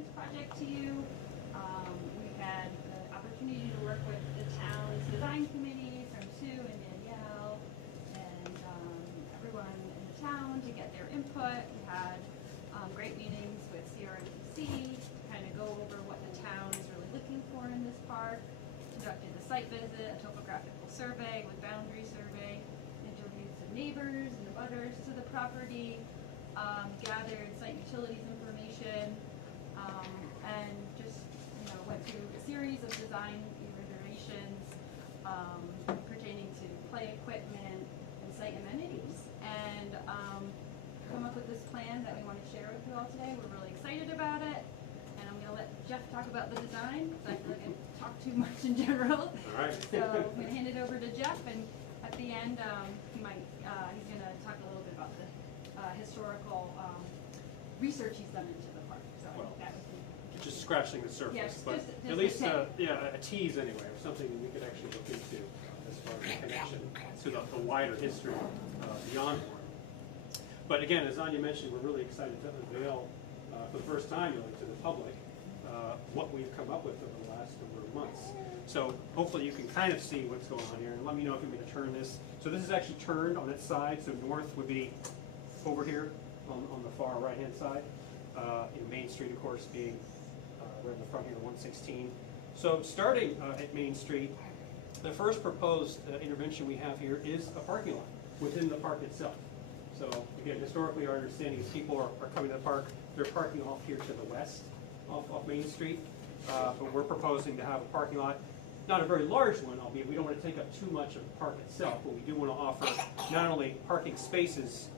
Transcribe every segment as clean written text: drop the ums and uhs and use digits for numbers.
this project to you. We've had the opportunity to work with the town's design committee from Sue and Danielle and everyone in the town to get their input. We had great meetings with CRMTC to kind of go over what the town is really looking for in this park. Conducted a site visit, a topographical survey with boundary survey, interviewed some neighbors and the butters to the property, gathered site utilities information, and just went through a series of design iterations pertaining to play equipment and site amenities, and come up with this plan that we want to share with you all today. We're really excited about it. And I'm going to let Jeff talk about the design, because I feel like I talk too much in general. All right. So I'm going to hand it over to Jeff, and at the end, he's going to talk a little bit about the historical research he's done into the park. So I think that would be just scratching the surface, yes, but just at least a a tease anyway, or something that we could actually look into as far as the connection to the wider history beyond Warren. But again, as Anya mentioned, we're really excited to unveil for the first time really to the public what we've come up with over the last number of months. So hopefully you can kind of see what's going on here, and let me know if you want me to turn this. So this is actually turned on its side, so north would be over here on the far right-hand side. In Main Street, of course, being right in the front here, 116. So starting at Main Street, the first proposed intervention we have here is a parking lot within the park itself. So again, historically our understanding is people are coming to the park, they're parking off here to the west, off Main Street. But we're proposing to have a parking lot, not a very large one, albeit we don't want to take up too much of the park itself, but we do want to offer not only parking spaces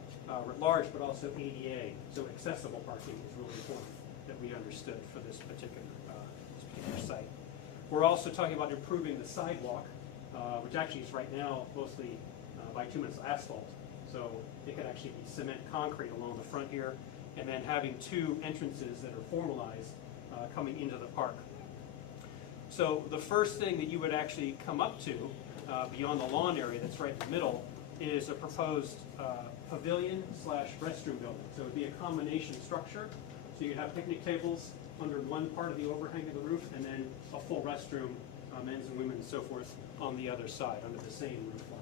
writ large, but also ADA, so accessible parking is really important that we understood for this particular site. We're also talking about improving the sidewalk, which actually is right now mostly bituminous asphalt. So it could actually be cement concrete along the front here, and then having two entrances that are formalized coming into the park. So the first thing that you would actually come up to beyond the lawn area that's right in the middle is a proposed pavilion slash restroom building. So it would be a combination structure. So you'd have picnic tables under one part of the overhang of the roof, and then a full restroom, men's and women and so forth, on the other side under the same roof line.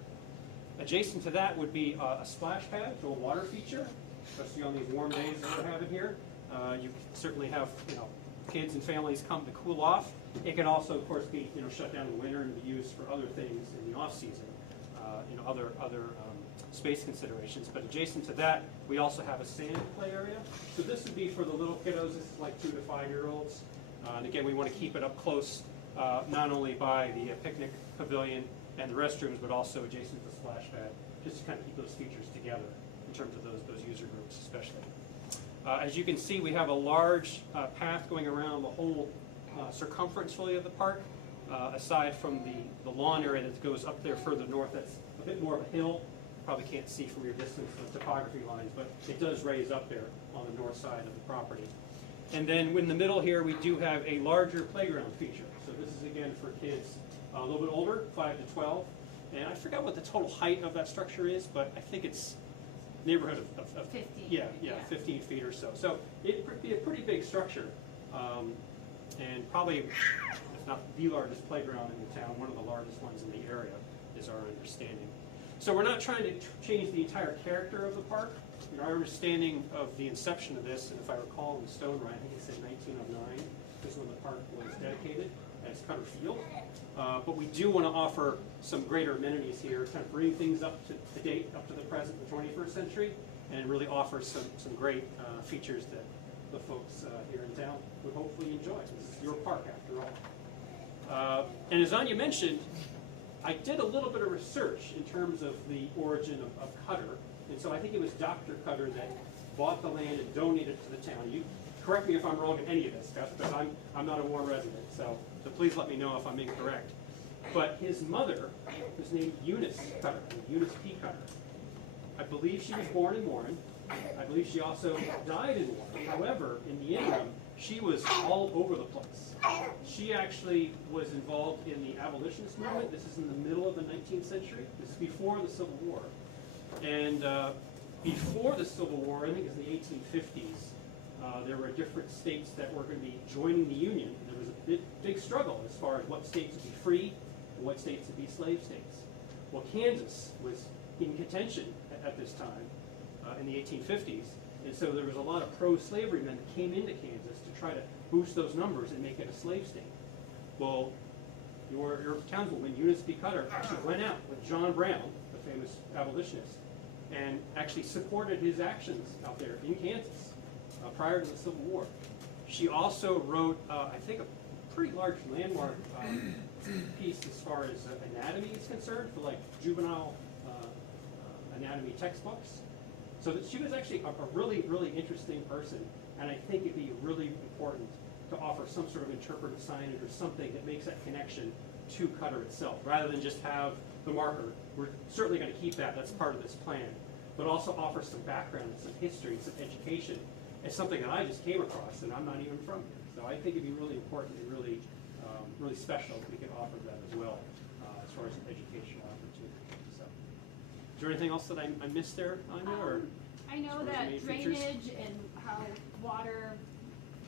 Adjacent to that would be a splash pad, so a water feature, especially on these warm days that we're having here. You can certainly have kids and families come to cool off. It can also, of course, be shut down in the winter and be used for other things in the off season, other space considerations. But adjacent to that, we also have a sand play area. So this would be for the little kiddos. This is like 2 to 5-year-olds. And again, we want to keep it up close, not only by the picnic pavilion and the restrooms, but also adjacent to the splash pad, just to kind of keep those features together in terms of those user groups especially. As you can see, we have a large path going around the whole circumference really of the park, aside from the lawn area that goes up there further north. That's a bit more of a hill. You probably can't see from your distance the topography lines, but it does raise up there on the north side of the property. And then in the middle here, we do have a larger playground feature. So this is again for kids a little bit older, 5 to 12. And I forgot what the total height of that structure is, but I think it's neighborhood of 15. Yeah, 15 feet or so. So it'd be a pretty big structure. And probably, if not the largest playground in the town, one of the largest ones in the area, is our understanding. So we're not trying to change the entire character of the park. Our understanding of the inception of this, and if I recall in stone right, I think it said 1909 is when the park was dedicated as Cutter Field. But we do want to offer some greater amenities here, kind of bring things up to date, up to the present, the 21st century, and really offer some great features that the folks here in town would hopefully enjoy. This is your park, after all. And as Anya mentioned, I did a little bit of research in terms of the origin of Cutter, and so I think it was Dr. Cutter that bought the land and donated it to the town. You correct me if I'm wrong in any of this, Gus, because I'm not a Warren resident, so please let me know if I'm incorrect. But his mother was named Eunice Cutter, Eunice P. Cutter. I believe she was born in Warren. I believe she also died in Warren. However, in the interim, she was all over the place. She actually was involved in the abolitionist movement. This is in the middle of the 19th century. This is before the Civil War. And before the Civil War, I think it's the 1850s, There were different states that were going to be joining the Union, and there was a big struggle as far as what states would be free and what states would be slave states. Well, Kansas was in contention at this time in the 1850s, and so there was a lot of pro-slavery men that came into Kansas to try to boost those numbers and make it a slave state. Well, your townswoman, Eunice B. Cutter, actually went out with John Brown, the famous abolitionist, and actually supported his actions out there in Kansas prior to the Civil War. She also wrote, I think, a pretty large landmark piece as far as anatomy is concerned for like juvenile anatomy textbooks. So that she was actually a really, really interesting person, and I think it'd be really important to offer some sort of interpretive signage or something that makes that connection to Cutter itself, rather than just have the marker. We're certainly going to keep that, that's part of this plan, but also offer some background, some history, some education. It's something that I just came across, and I'm not even from here. So I think it'd be really important and really, really special if we could offer that as well, as far as an educational opportunity. So, is there anything else that I missed there, Anya? Or I know as far as that main features? drainage and how water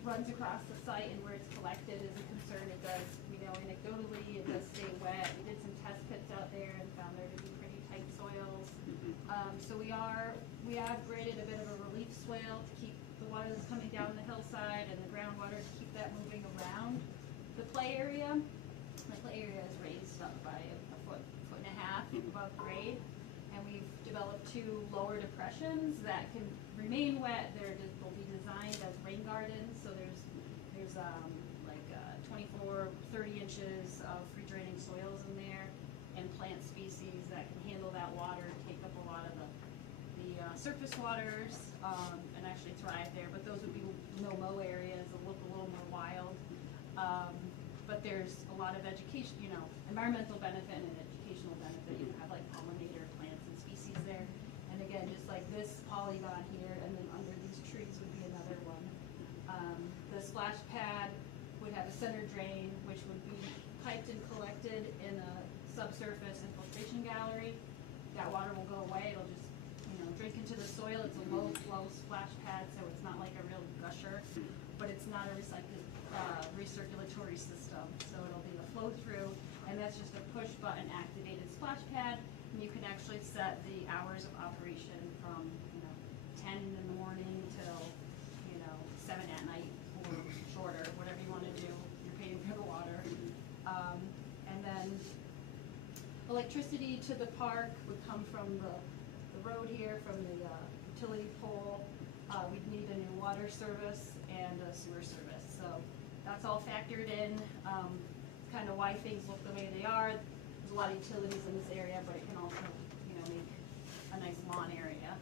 runs across the site and where it's collected is a concern. It does, we know anecdotally, it does stay wet. We did some test pits out there and found there to be pretty tight soils. So we have graded a bit of a relief swale to keep the water that's coming down the hillside and the groundwater to keep that moving around the play area. The play area is raised up by a foot and a half above grade. And we've developed 2 lower depressions that can remain wet. They'll be designed as rain gardens, so there's like 24, 30 inches of free draining soils in there, and plant species that can handle that water, take up a lot of the surface waters, and actually thrive there. But those would be no-mow areas that look a little more wild. But there's a lot of education, environmental benefit and educational benefit. You have like pollinator plants and species there. And again, just like this polygon here, and then under these trees would be another one. The splash pad would have a center drain, which would be piped and collected in a subsurface infiltration gallery. That water will go away. It'll just, drink into the soil. It's a low flow splash pad, so it's not like a real gusher, but it's not a recirculatory system. So it'll be a flow through, and that's just a push button activated splash pad. And you can actually set the hours of operation from 10 in the morning till 7 at night or shorter, whatever you want to do. You're paying for the water. And then electricity to the park would come from the road here, from the utility pole. We'd need a new water service and a sewer service. So that's all factored in, kind of why things look the way they are. There's a lot of utilities in this area, but it can also, make a nice lawn area.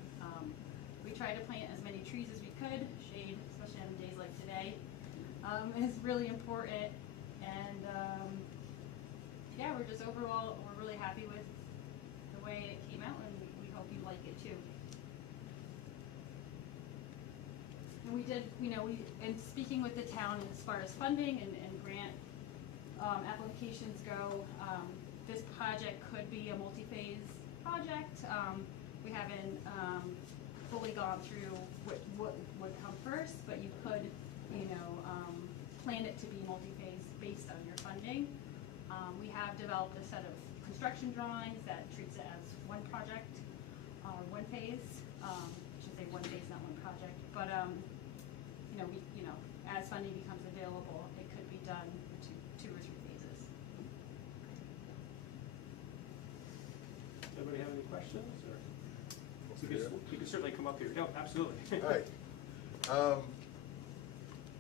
We try to plant as many trees as we could. Shade, especially on days like today, is really important. And yeah, we're just overall, we're really happy with the way it came out, and we hope you like it too. And we did, in speaking with the town as far as funding and grant applications go, this project could be a multi-phase project. We haven't fully gone through what would come first, but you could, plan it to be multi-phase based on your funding. We have developed a set of construction drawings that treats it as one project, one phase. I should say one phase, not one project. But as funding becomes available, it could be done in 2 or 3 phases. Anybody have any questions? Or you can certainly come up here. No, absolutely. Hi.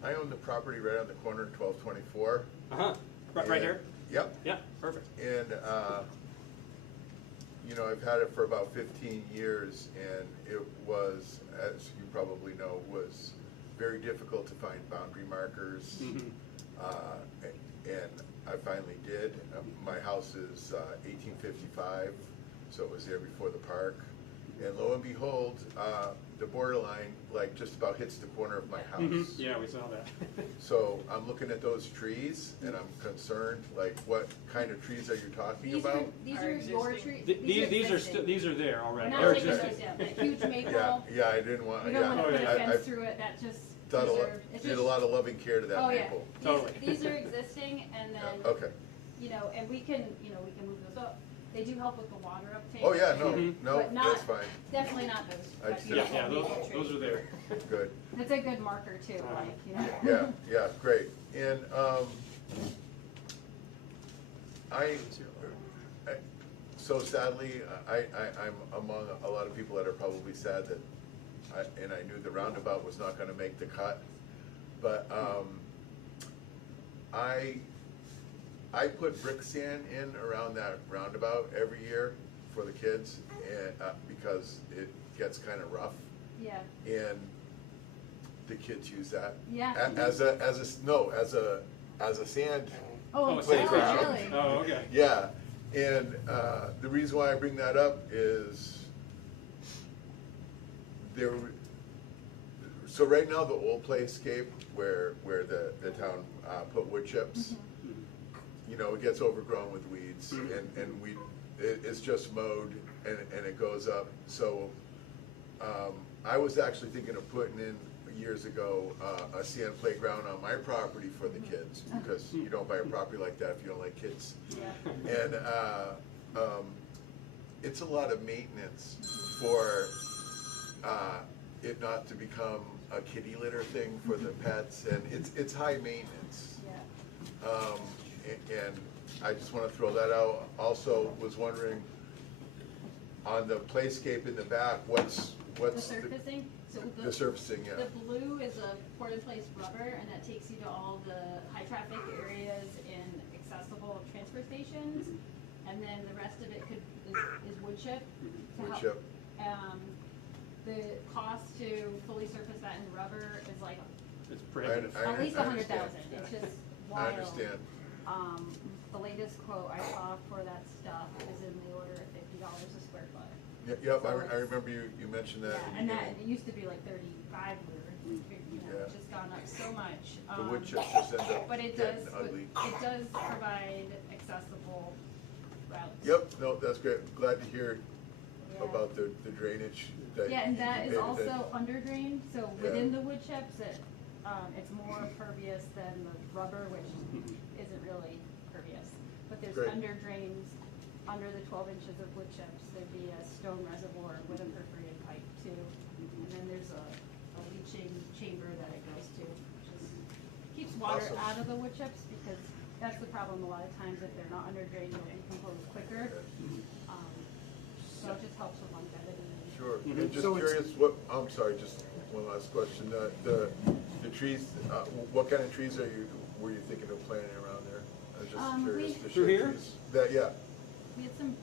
I own the property right on the corner, 1224. Right here? Yep. Yeah, perfect. And, I've had it for about 15 years, and it was, as you probably know, was very difficult to find boundary markers. And I finally did. My house is 1855, so it was there before the park. And lo and behold, the borderline just about hits the corner of my house. Yeah, we saw that. So I'm looking at those trees, and I'm concerned, what kind of trees are you talking about? These are your trees. These are there already. We're They're not taking existing. those down. That huge maple. Yeah, I didn't want. We don't want to put a I fence through it. That just Did These are- it's did a just- lot of loving care to that Oh, yeah. maple. Totally. These are existing, and then, Okay. and we can move those up. They do help with the water uptake. Oh, yeah, no, Mhm. no, But not- that's fine, Definitely not those. I that see. beautiful Yeah, maple those tree. are there. good. It's a good marker too, Yeah, yeah, great. And, so sadly, I'm among a lot of people that are probably sad that, and I knew the roundabout was not gonna make the cut, but, I put brick sand in around that roundabout every year for the kids, and, because it gets kinda rough, Yeah, and the kids use that. Yeah. As a sand. oh, it's Playground. playground. really? Oh, okay. Yeah, and the reason why I bring that up is there. So right now, the old playscape where the town put wood chips, it gets overgrown with weeds, and it's just mowed and it goes up. So I was actually thinking of putting in years ago a sand playground on my property for the kids, because you don't buy a property like that if you don't like kids. Yeah. And it's a lot of maintenance for it not to become a kitty litter thing for the pets, and it's high maintenance. Yeah. And I just want to throw that out. Also, was wondering on the playscape in the back, what's The surfacing, so the surfacing? Yeah. The blue is a poured-in-place rubber, and that takes you to all the high-traffic areas and accessible transfer stations. And then the rest of it is wood chip. to Wood help. chip. The cost to fully surface that in rubber is like It's prohibitive. I at least understand. $100,000. It's just I wild. understand. The latest quote I saw for that stuff is in the order of $50 a square foot. Yep, I remember you mentioned that. Yeah, and that, it used to be like 35 Yeah. it's just gone up so much. The wood chips just end up But it getting does, ugly. it does provide accessible routes. Yep, no, that's great. Glad to hear Yeah. about the drainage. Yeah, and that is that- also under drained, so Yeah. within the wood chips, it's more pervious than the rubber, which isn't really pervious. But there's Great. under drains, under the 12 inches of wood chips, there'd be a stone reservoir with a perforated pipe too. And then there's a leaching chamber that it goes to, which is, keeps water Awesome. out of the wood chips, because that's the problem a lot of times, if they're not under drained, they'll decompose quicker. So it just helps with longevity. Sure. Mhm. And just So it's- curious, I'm sorry, just one last question. The trees, what kind of trees were you thinking of planting around there? I was just curious. The Through shade here? trees. Yeah. We had some,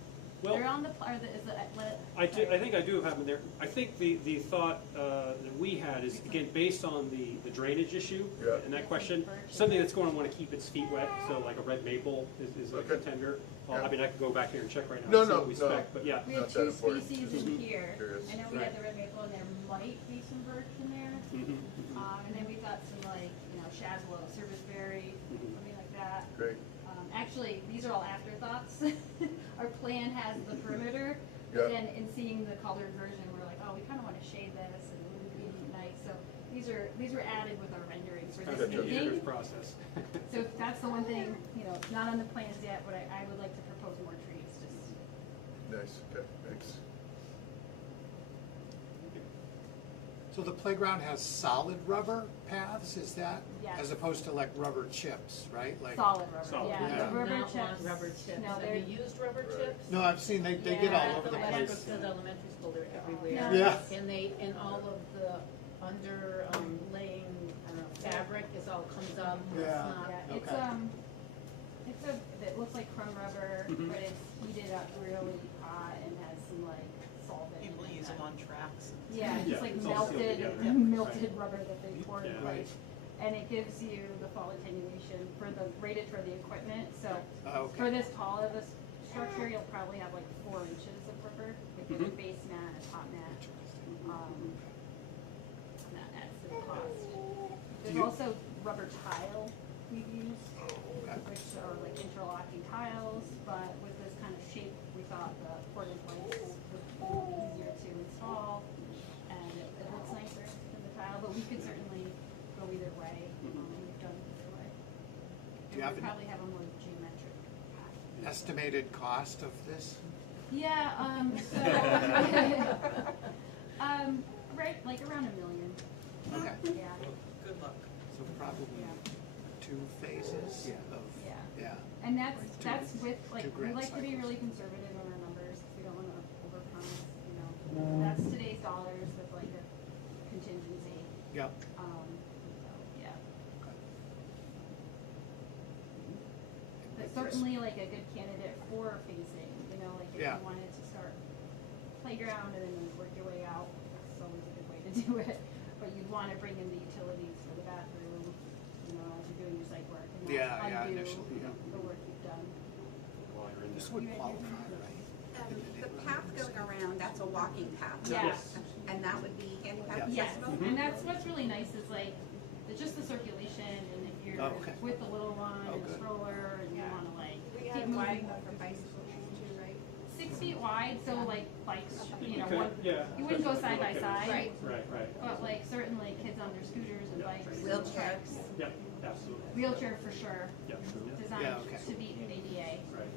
Well- they're on the, is it, I think I do have them there. I think the thought that we had is, again, based on the drainage issue Yeah. and that question, something that's going to want to keep its feet wet, so like a red maple is a Okay. contender. Well, Yeah. I mean, I could go back here and check right now No, and see no, what we no. spec, but yeah. we had Not that two important. species in here. Curious. I know we Right. had the red maple, and there might be some birch in there. Mhm. And then we got some Shazwell, serviceberry, something like that. Great. Actually, these are all afterthoughts. Our plan has the perimeter, Yeah. but then in seeing the colored version, we're like, oh, we kind of want to shade this, and it would be nice. So these were added with our renderings for Kind this of a Gotcha. meeting. iterative process. So that's the one thing, it's not on the plans yet, but I would like to propose more trees, just. Nice. Okay, thanks. So the playground has solid rubber paths, is that? Yes. As opposed to like rubber chips, right? Like. Solid rubber, Solid, yeah, yeah. the rubber Not chips. want rubber chips. No, Have they're, you used rubber Right. chips? No, I've seen, they get all Yeah, over the At place. Brookfield Elementary School, they're everywhere. Yeah. Yeah. And all of the underlaying fabric all comes up. and it's Yeah. not- yeah, it looks like crumb rubber, Mhm. but it's heated up really hot and has some solvent. People in it use them that- on tracks. Yeah, Yeah, just it's all sealed melted, together. melted rubber that they poured in Yeah. place. And it gives you the fall attenuation rated for the equipment, so Oh, for okay. this tall of a structure, you'll probably have 4 inches of rubber, like with a Mhm. base mat, a top mat. And that adds to the cost. There's you- also rubber tile we've used, Okay. which are interlocking tiles, but with this kind of shape, we thought the poured-in-place would be easier to install, and it looks nicer than the tile, but we could certainly you have We an probably have a more geometric path. estimated cost of this? Yeah, so, right, like around $1 million, Okay, yeah, Good luck. so probably Yeah. 2 phases of, yeah. yeah. And that's, Like two- that's with, like, two we grant like to be cycles. really conservative on our numbers, 'cause we don't wanna overpromise, you know. That's today's dollars with like a contingency, Yep. so, yeah. Okay. But certainly like a good candidate for phasing, you know, like if Yeah. you wanted to start playground and then you work your way out, it's always a good way to do it. But you'd wanna bring in the utilities for the bathroom, you know, as you're doing your site work and Yeah, not yeah, undo initially, yeah. the work you've done. While you're in This there. would You ready? qualify, right? The path going around, that's a walking path. Yes. And that would be handicap Yeah. Yes, accessible? and that's what's really nice is like, just the circulation and if you're Oh, okay. with the little one Oh, and a good. stroller and you Yeah. wanna like We keep had moving. wide enough for bicycles too, right? 6 feet wide, so like bikes, you know, could, one, yeah, you wouldn't go especially side by with side. Right. Right. But like certainly kids on their scooters and Yeah. bikes. and Wheelchairs. trucks. Yep, absolutely. Wheelchair for sure, Yep, yeah, designed Yeah, okay. to meet ADA. right.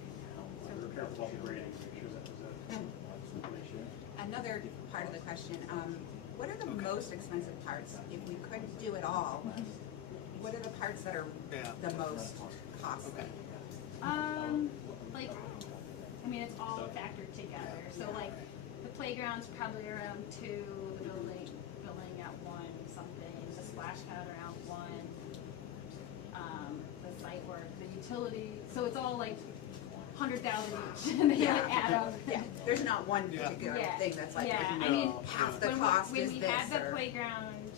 So we were careful about the grading, to make sure that was a, make sure. Another part of the question, what are the most expensive parts? If we couldn't do it all, what are the parts that are Yeah. the most costly? Okay. Like, I mean, it's all factored together, so like, the playground's probably around 2, the building at 1 something, the splash pad around 1, the site work, the utility, so it's all like 100,000 each, and they Yeah. add up. Yeah, there's not one Yeah. particular Yeah. thing that's like, Yeah, I mean, half the when cost when is we this had the or. playground,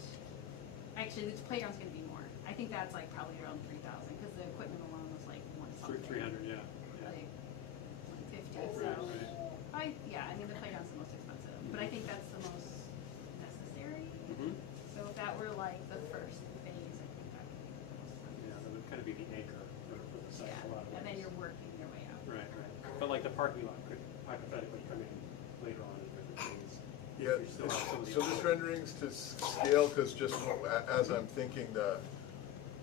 actually, the playground's gonna be more. I think that's like probably around 3,000, because the equipment alone was like 1 something. 300, yeah. Like 150, Right, so, right. I mean, the playground's the most expensive, but I think that's the most necessary. Mhm. So if that were like the first phase, I think that would be the most expensive. Yeah, that would kind of be the anchor for the site a lot of Yeah, and then ways. you're working your way out. Right. But like the parking lot could hypothetically come in later on in different things. Yeah, You still have some of the so this other- renderings to scale, because just as I'm thinking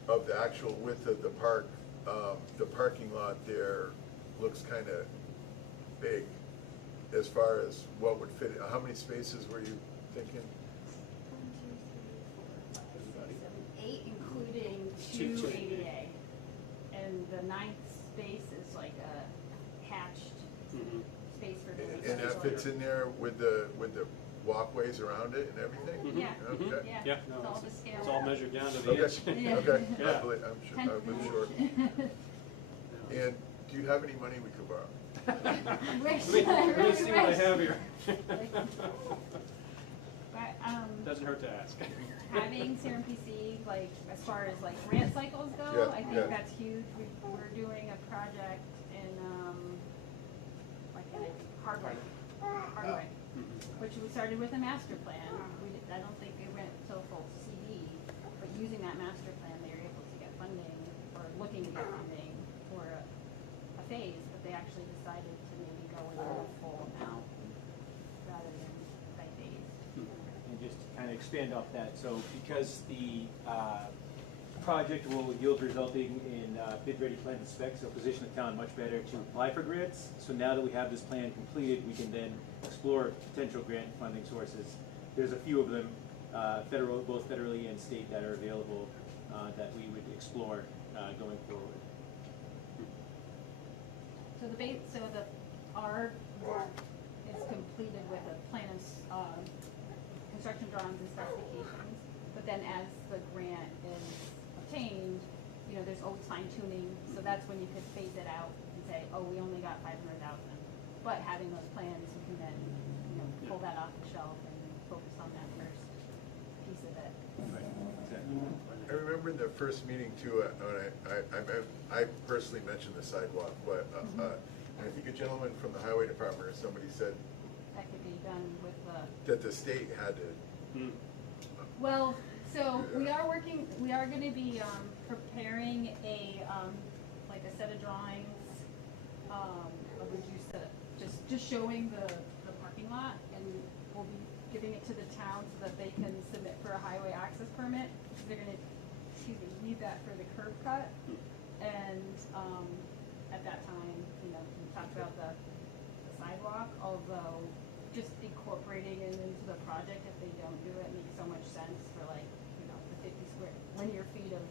of the actual width of the park, the parking lot there looks kind of big as far as what would fit. How many spaces were you thinking? 8, including Two 2 ADA. ADA. And the 9th space is like a hatched Mhm. space for And visitors. that fits in there with the walkways around it and everything? Mhm. Yeah, Okay. Mhm. yeah, Yeah, it's no, all it's- the scale. It's all measured down to the Okay, inch. Yeah. okay, Yeah. I'm sure, I was sure. And do you have any money we could borrow? Wish, Let me see what I wish. have here. But, Doesn't hurt to ask. having CRMPC, like, as far as like grant cycles go, Yeah, I think yeah. that's huge. We're doing a project in, like, in Hardwick, which we started with a master plan. I don't think it went till full CD, but using that master plan, they were able to get funding, or looking to get funding for a phase, but they actually decided to maybe go in a full amount rather than by phase. And just to kind of expand off that, so because the project will yield resulting in bid-ready plans and specs, it'll position the town much better to apply for grants. So now that we have this plan completed, we can then explore potential grant funding sources. There's a few of them, both federally and state, that are available that we would explore going forward. So our work is completed with a plan of, construction drawings and specifications, but then as the grant is obtained, you know, there's always fine tuning, so that's when you could phase it out and say, oh, we only got 500,000. But having those plans, you can then, you know, pull that off the shelf and focus on that first piece of it. I remember in the first meeting too, when I personally mentioned the sidewalk, but, I think a gentleman from the highway department or somebody said That could be done with the that the state had to, Hmm. Well, so we are gonna be, preparing like a set of drawings, of reduced set, just showing the parking lot, and we'll be giving it to the town so that they can submit for a highway access permit. They're gonna, need that for the curb cut. And, at that time, you know, we talked about the sidewalk, although just incorporating it into the project, if they don't do it, makes so much sense for like, you know, the 50 square linear feet of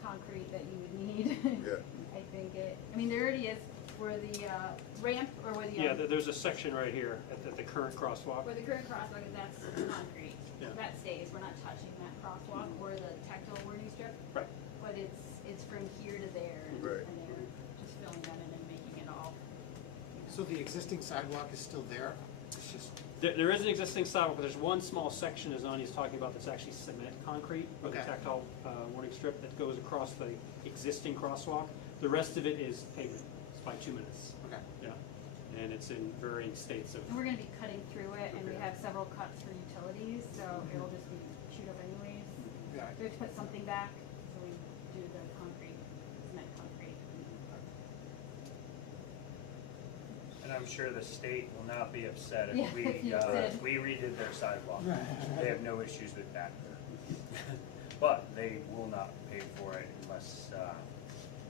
concrete that you would need. Yeah. I think I mean, there already is where the ramp, or where the. Yeah, there's a section right here at the current crosswalk. Where the current crosswalk is, that's concrete. Yeah. That stays, we're not touching that crosswalk or the tactile warning strip. Right. But it's from here to there, Right. and they're just filling that in and making it all. So the existing sidewalk is still there? It's just, There is an existing sidewalk, but there's one small section, as Anya's talking about, that's actually cement concrete, with a Okay. tactile warning strip that goes across the existing crosswalk. The rest of it is pavement, it's by 2 minutes, okay. yeah. And it's in varying states of, And we're gonna be cutting through it, and we Okay. have several cuts for utilities, so it'll just be chewed up anyways. Yeah. We have to put something back, so we do the concrete, cement concrete. And I'm sure the state will not be upset Yeah, if if you did. we redid their sidewalk. They have no issues with that. But they will not pay for it unless,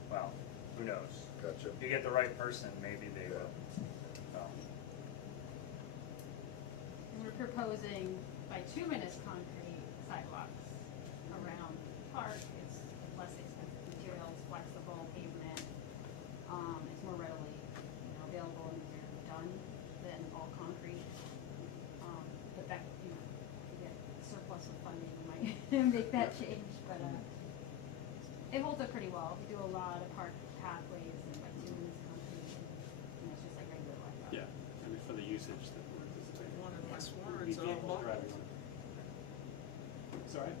well, who knows? Gotcha. If you get the right person, maybe they will. And we're proposing bituminous concrete sidewalks around the park. It's less expensive materials, flexible pavement. It's more readily, you know, available and easier done than all concrete. But that, you know, if you get surplus of funding, you might make that change, but, it holds up pretty well. We do a lot of park pathways and bituminous concrete, and it's just like regular blacktop. yeah, I mean, for the usage that we're anticipating. One in West Warren's We'd be all able to drive buckled. it. Sorry?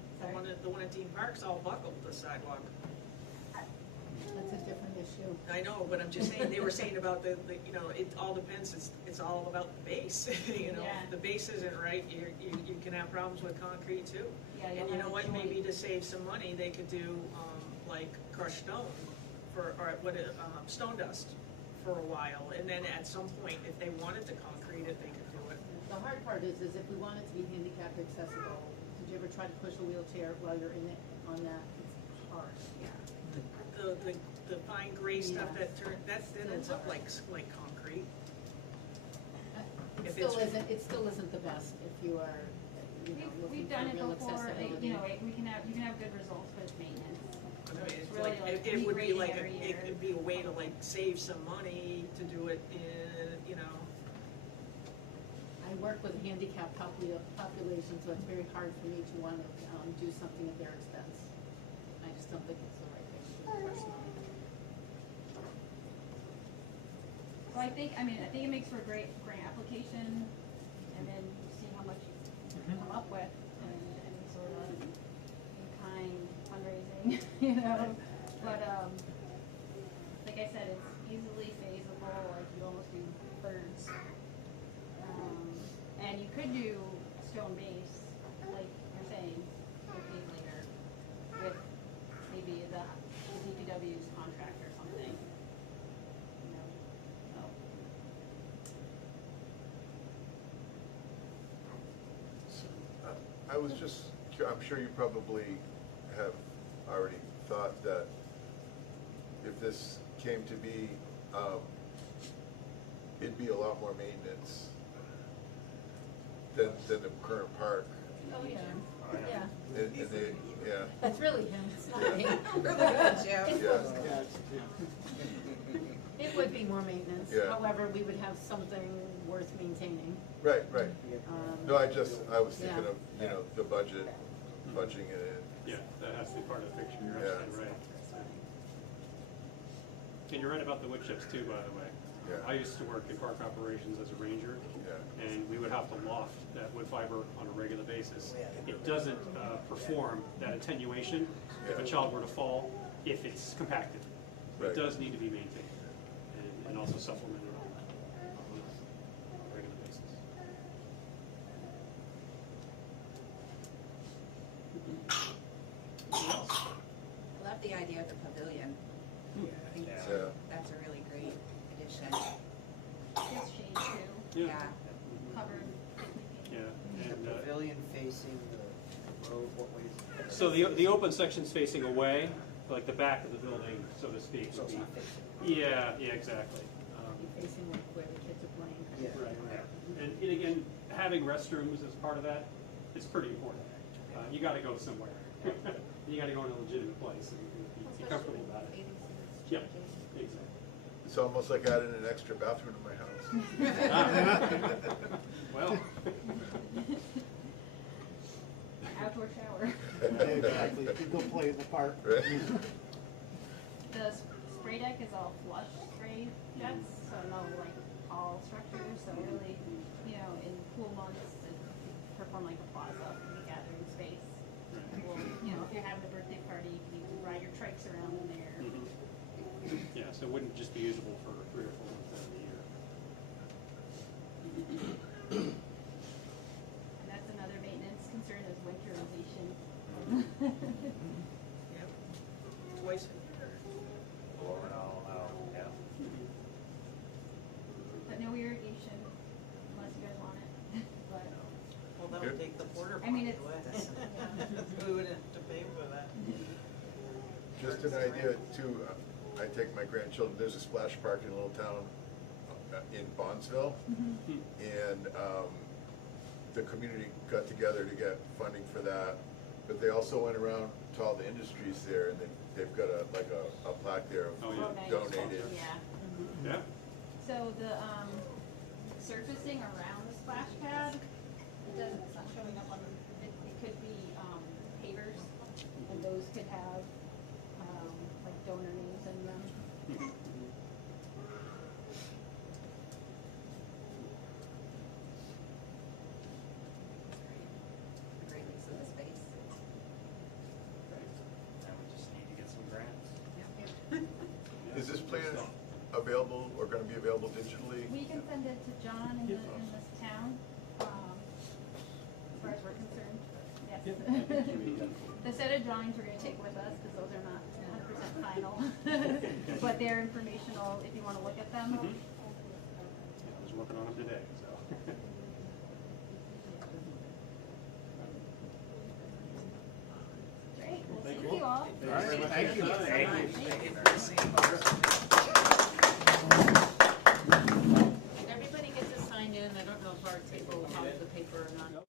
The one at Dean Park's all buckled, the sidewalk. That's a different issue. I know, but I'm just saying, they were saying about the, you know, it all depends, it's all about the base, you know? Yeah. If the base isn't right, you can have problems with concrete too. Yeah, you'll And you have know a what, maybe joint. to save some money, they could do, like crushed stone for, or stone dust for a while. And then at some point, if they wanted to concrete it, they could do it. The hard part is if we want it to be handicap accessible, did you ever try to push a wheelchair while you're in it on that? It's hard. The fine gray stuff Yeah. that ends up like concrete. It If still it's- isn't, it still isn't the best if you are, you know, looking We've for done it real before, accessibility. you know, you can have good results, but it's maintenance. I mean, It's it's really like, like it would be regrading like, every year. it'd be a way to like save some money to do it in, you know. I work with handicapped population, so it's very hard for me to want to do something at their expense. I just don't think it's the right thing to do personally. So I think it makes for a great grant application, and then you see how much you come up with, and any sort of in-kind fundraising, you know? But, like I said, it's easily feasible, like you almost do birds. And you could do a stone base, like you're saying, 15 later, with maybe the DPW's contract or something. You know, I was just, I'm sure you probably have already thought that if this came to be, it'd be a lot more maintenance than the current park. Oh, yeah, yeah. And they, yeah, That's really him, it's not me. Really good, Jim. It yeah, would- It would be more maintenance, Yeah. however, we would have something worth maintaining. right, right. No, I was thinking Yeah. of, you know, the budget, budgeting it Yeah, that has to be part of the picture, you're Yeah. absolutely right. And you're right about the wood chips too, by the way. Yeah. I used to work in park operations as a ranger, Yeah. and we would have to loft that wood fiber on a regular basis. It doesn't perform that attenuation if a Yeah. child were to fall, if it's compacted. Right. It does need to be maintained and also supplemented on a regular basis. I love the idea of the pavilion. I think Yeah. that's a really great addition. it's shade too, Yeah. covered. Yeah, The and, pavilion facing the road, what way is it? so the open section's facing away, like the back of the building, so to speak. So would it's be- not fixed. Yeah, exactly. Facing like where the kids are playing. Right. And again, having restrooms as part of that, it's pretty important. You gotta go somewhere. You gotta go in a legitimate place and be comfortable about it. Yep, exactly. It's almost like adding an extra bathroom to my house. Well. Outdoor shower. Exactly, you can go play in the park. Right. The spray deck is all flush spray jets, so no like tall structures, so really, you know, in cool months, it perform like a plaza, like a gathering space. Well, you know, if you're having a birthday party, you can ride your trikes around in there. Yeah, so it wouldn't just be usable for 3 or 4 months out of the year. And that's another maintenance concern is winterization. Yep. Twice a year. Blow it all out, yeah. But no irrigation, unless you guys want it. But Well, that would take the porter I mean, potty it's- away. We would have to pay for that. Just an idea too, I take my grandchildren, there's a splash park in a little town in Bondsville. And the community got together to get funding for that. But they also went around to all the industries there and they've got a plaque there Oh, of yeah. donated. yeah. Yeah. So the surfacing around the splash pad, it's not showing up on the, it could be pavers, and those could have like donor names in them. Great use of the space. Now we just need to get some grants. Is this plan available or gonna be available digitally? We can send it to John in this town, as far as we're concerned, yes. The set of drawings we're gonna take with us, because those are not 100% final, but they're informational if you wanna look at them. Yeah, I was working on them today, so. Great, well, Thank thank you. you all. All right, thank you. Everybody gets to sign in, I don't know if our table will have the paper or not.